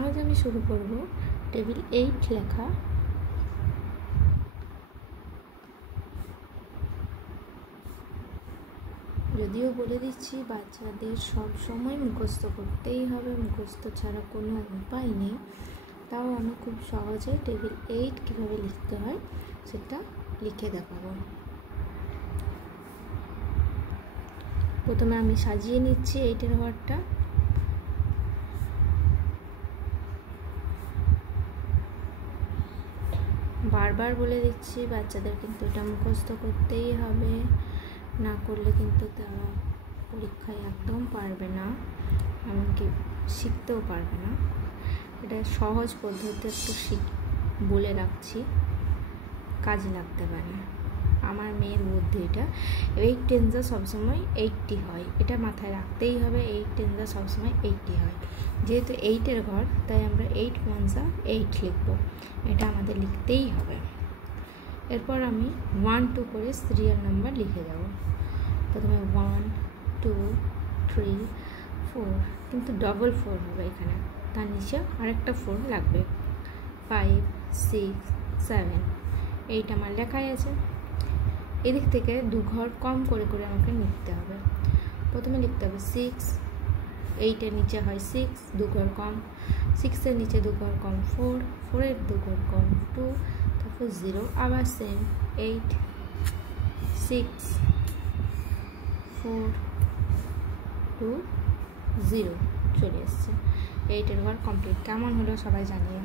আজ আমি শুরু করব টেবিল 8 লেখা। যদিও বলে দিচ্ছি বাচ্চাদের সব সময় মুখস্থ করতেই হবে, মুখস্থ ছাড়া কোনো উপায় নেই। তাও আমি খুব সহজে টেবিল 8 কীভাবে লিখতে হয় সেটা লিখে দেখাবো। প্রথমে আমি সাজিয়ে নিচ্ছি 8-এর ঘরটা। বারবার বলে দিচ্ছি বাচ্চাদের কিন্তু এটা মুখস্থ করতেই হবে, না করলে কিন্তু তারা পরীক্ষায় একদম পারবে না, এমনকি শিখতেও পারবে না। এটা সহজ পদ্ধতি একটু বলে রাখছি, কাজে লাগতে পারে। আমার মেয়ের বুদ্ধি এটা 8 টেন্সা সবসময় 80 হয়, এটা মাথায় রাখতেই হবে। 8 টেন্সা সবসময় 80 হয়, যেহেতু 8-এর ঘর তাই আমরা 8 1 8 লিখব, এটা আমাদের লিখতেই হবে। এরপর আমি 1 2 করে সিরিয়াল নাম্বার লিখে যাব। প্রথমে 1 2 3 4, কিন্তু ডবল 4 হবে এখানে, তার নিচে আরেকটা 4 লাগবে। 5 6 7 8 আমার লেখাই আছে। এদিক থেকে 2 ঘর কম করে করে আমাকে লিখতে হবে। প্রথমে লিখতে হবে 6, 8-এর নিচে হয় 6, 2 ঘর কম। 6-এর নিচে 2 ঘর কম 4, 4-এর 2 ঘর কম 2, তারপর 0, আবার সেম 8 6 4 2 0 চলে এসছে। 8-এর ঘর কমপ্লিট। কেমন হলো সবাই জানিয়ে।